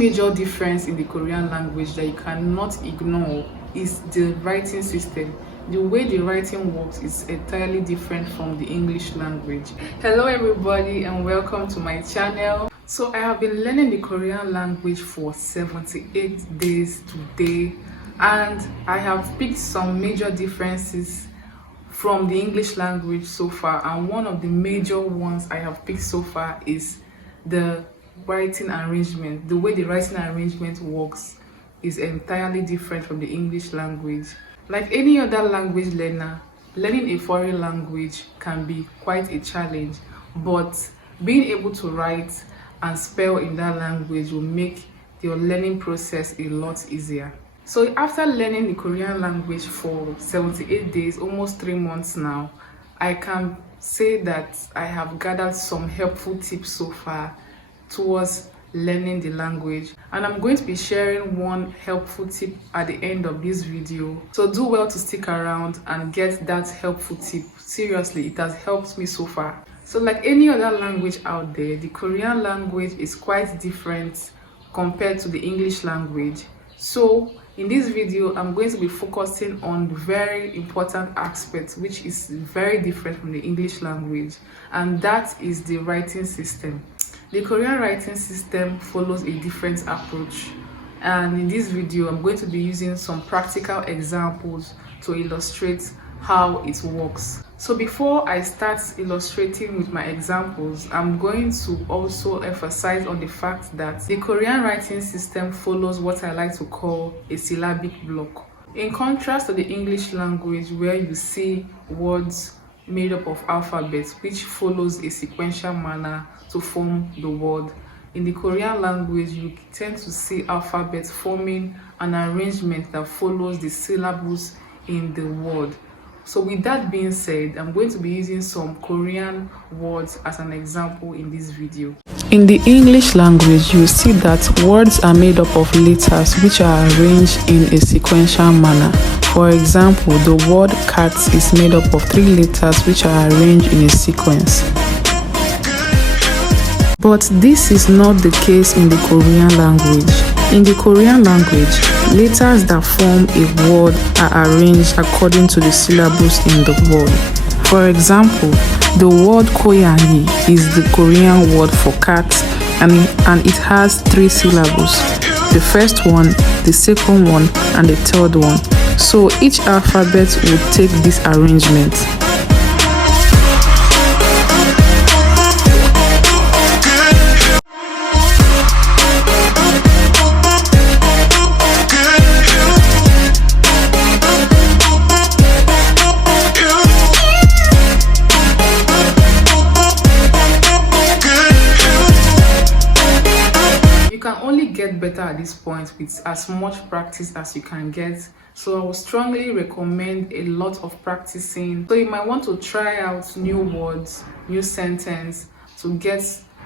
major difference in the Korean language that you cannot ignore is the writing system. The way the writing works is entirely different from the English language. Hello everybody and welcome to my channel. So I have been learning the Korean language for 78 days today, and I have picked some major differences from the English language so far, and one of the major ones I have picked so far is the writing arrangement. The way the writing arrangement works is entirely different from the English language. Like any other language learner, learning a foreign language can be quite a challenge, but being able to write and spell in that language will make your learning process a lot easier. So after learning the Korean language for 78 days, almost 3 months now, I can say that I have gathered some helpful tips so far towards learning the language, and I'm going to be sharing one helpful tip at the end of this video. So do well to stick around and get that helpful tip. Seriously, it has helped me so far. So like any other language out there, the Korean language is quite different compared to the English language. So in this video, I'm going to be focusing on the very important aspect which is very different from the English language, and that is the writing system. The Korean writing system follows a different approach, and in this video I'm going to be using some practical examples to illustrate how it works. So before I start illustrating with my examples, I'm going to also emphasize on the fact that the Korean writing system follows what I like to call a syllabic block. In contrast to the English language, where you see words made up of alphabets which follows a sequential manner to form the word, in the Korean language you tend to see alphabets forming an arrangement that follows the syllables in the word. So with that being said, I'm going to be using some Korean words as an example in this video. In the English language, you see that words are made up of letters which are arranged in a sequential manner. For example, the word cat is made up of 3 letters which are arranged in a sequence. But this is not the case in the Korean language. In the Korean language, letters that form a word are arranged according to the syllables in the word. For example, the word koyangi is the Korean word for cat, and it has 3 syllables. The first one, the second one, and the third one. So each alphabet would take this arrangement. Get better at this point with as much practice as you can get. So I would strongly recommend a lot of practicing. So you might want to try out new words, new sentence to get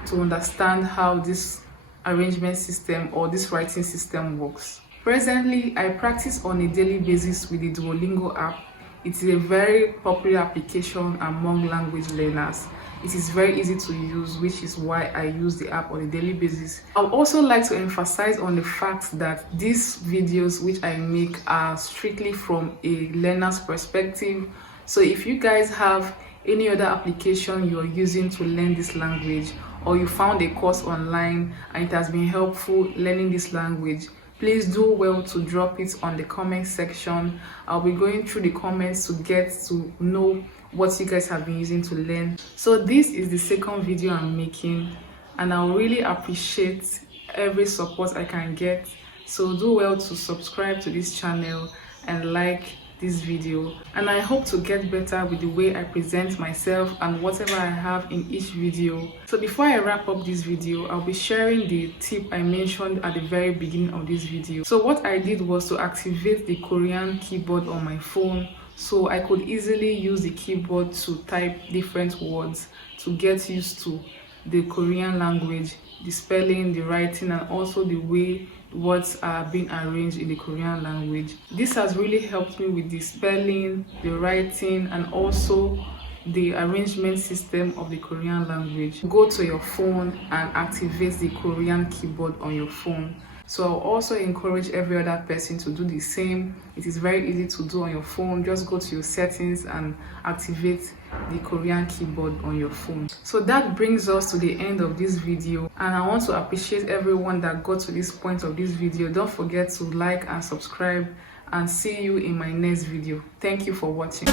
to understand how this arrangement system or this writing system works. Presently, I practice on a daily basis with the Duolingo app. It is a very popular application among language learners. It is very easy to use, which is why I use the app on a daily basis. I would also like to emphasize on the fact that these videos which I make are strictly from a learner's perspective. So if you guys have any other application you are using to learn this language, or you found a course online and it has been helpful learning this language, please do well to drop it on the comment section. I'll be going through the comments to get to know what you guys have been using to learn. So this is the second video I'm making, and I really appreciate every support I can get. So do well to subscribe to this channel and like this video, and I hope to get better with the way I present myself and whatever I have in each video. So before I wrap up this video, I'll be sharing the tip I mentioned at the very beginning of this video. So what I did was to activate the Korean keyboard on my phone, so I could easily use the keyboard to type different words to get used to the Korean language, the spelling, the writing, and also the way words are being arranged in the Korean language. This has really helped me with the spelling, the writing, and also the arrangement system of the Korean language, go to your phone and activate the Korean keyboard on your phone. So I'll also encourage every other person to do the same. It is very easy to do on your phone. Just go to your settings and activate the Korean keyboard on your phone. So that brings us to the end of this video, and I want to appreciate everyone that got to this point of this video. Don't forget to like and subscribe, and see you in my next video. Thank you for watching.